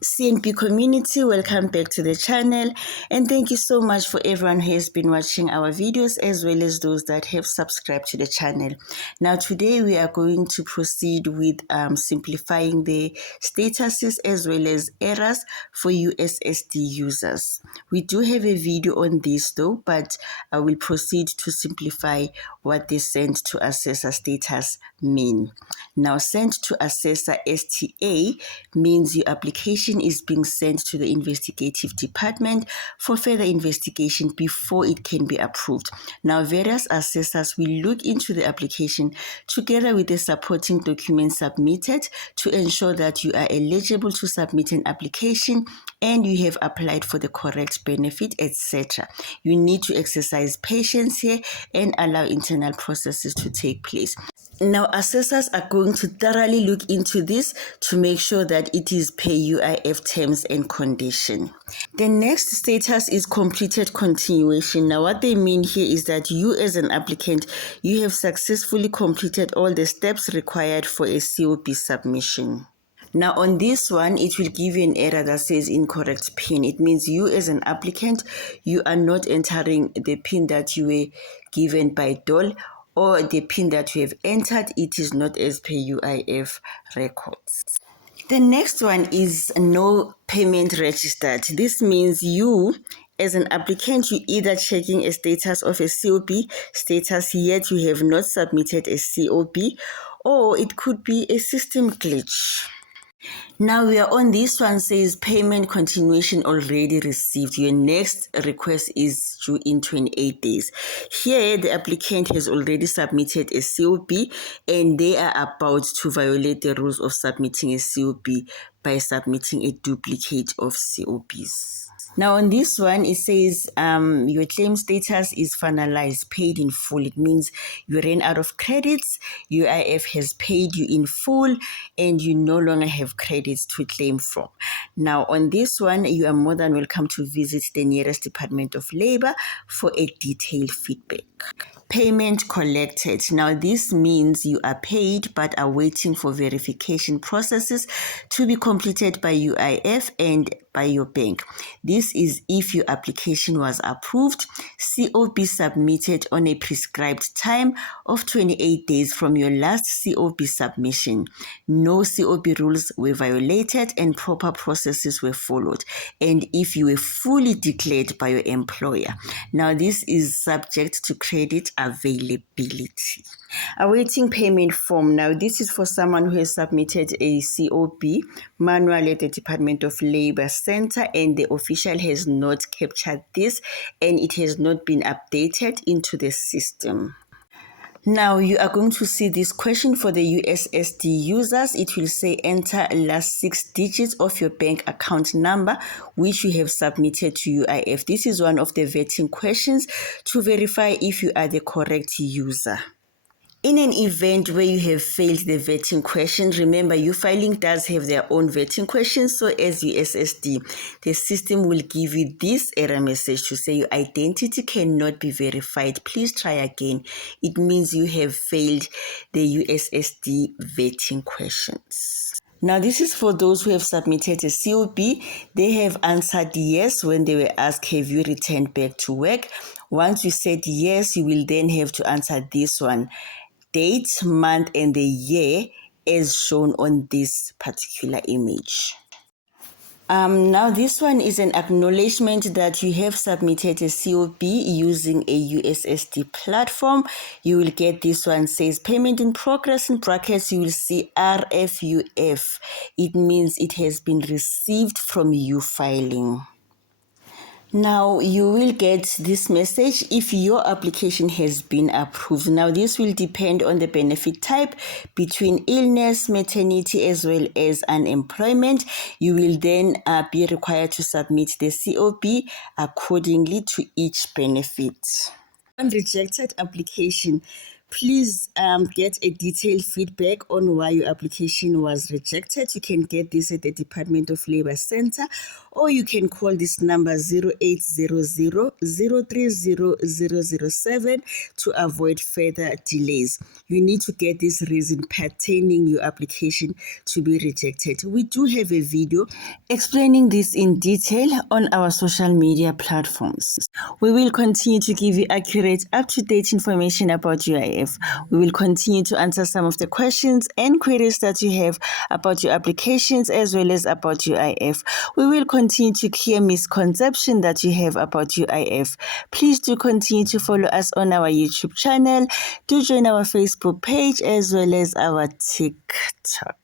CNP community, welcome back to the channel, and thank you so much for everyone who has been watching our videos as well as those that have subscribed to the channel. Now today we are going to proceed with simplifying the statuses as well as errors for USSD users. We do have a video on this though, but I will proceed to simplify what the send to assessor status mean. Now send to assessor STA means your application is being sent to the investigative department for further investigation before it can be approved. Now, various assessors will look into the application together with the supporting documents submitted to ensure that you are eligible to submit an application and you have applied for the correct benefit, etc. You need to exercise patience here and allow internal processes to take place. Now, assessors are going to thoroughly look into this to make sure that it is per UIF terms and condition. The next status is completed continuation. Now, what they mean here is that you as an applicant, you have successfully completed all the steps required for a COP submission. Now, on this one, it will give you an error that says incorrect PIN. It means you as an applicant, you are not entering the PIN that you were given by DOL, or the PIN that you have entered, it is not as per UIF records. The next one is no payment registered. This means you, as an applicant, you either checking a status of a COP status, yet you have not submitted a COP, or it could be a system glitch. Now we are on this one, says payment continuation already received. Your next request is due in 28 days. Here, the applicant has already submitted a COP and they are about to violate the rules of submitting a COP by submitting a duplicate of COPs. Now on this one, it says your claim status is finalized, paid in full. It means you ran out of credits, UIF has paid you in full, and you no longer have credits to claim from. Now on this one, you are more than welcome to visit the nearest Department of Labor for a detailed feedback. Payment collected. Now this means you are paid but are waiting for verification processes to be completed by UIF and by your bank. This is if your application was approved, COP submitted on a prescribed time of 28 days from your last COP submission. No COP rules were violated and proper processes were followed. And if you were fully declared by your employer. Now this is subject to credit availability. Awaiting payment form. Now this is for someone who has submitted a COP manually at the Department of Labor Center and the official has not captured this and it has not been updated into the system. Now you are going to see this question for the USSD users. It will say enter last 6 digits of your bank account number which you have submitted to UIF. This is one of the vetting questions to verify if you are the correct user. In an event where you have failed the vetting question, remember UFiling does have their own vetting questions. So as USSD, the system will give you this error message to say your identity cannot be verified. Please try again. It means you have failed the USSD vetting questions. Now, this is for those who have submitted a COP. They have answered yes when they were asked, have you returned back to work? Once you said yes, you will then have to answer this one. Date, month, and the year as shown on this particular image. Now this one is an acknowledgement that you have submitted a COP using a USSD platform. You will get this one, says payment in progress, in brackets you will see RFUF. It means it has been received from UFiling. Now you will get this message if your application has been approved. Now this will depend on the benefit type between illness, maternity as well as unemployment. You will then be required to submit the COP accordingly to each benefit. On rejected application, Please get a detailed feedback on why your application was rejected. You can get this at the Department of Labor Center, or you can call this number 0800 030 007 to avoid further delays. You need to get this reason pertaining your application to be rejected. We do have a video explaining this in detail on our social media platforms. We will continue to give you accurate, up-to-date information about UIF. We will continue to answer some of the questions and queries that you have about your applications as well as about UIF. We will continue to clear misconception that you have about UIF. Please do continue to follow us on our YouTube channel. Do join our Facebook page as well as our TikTok.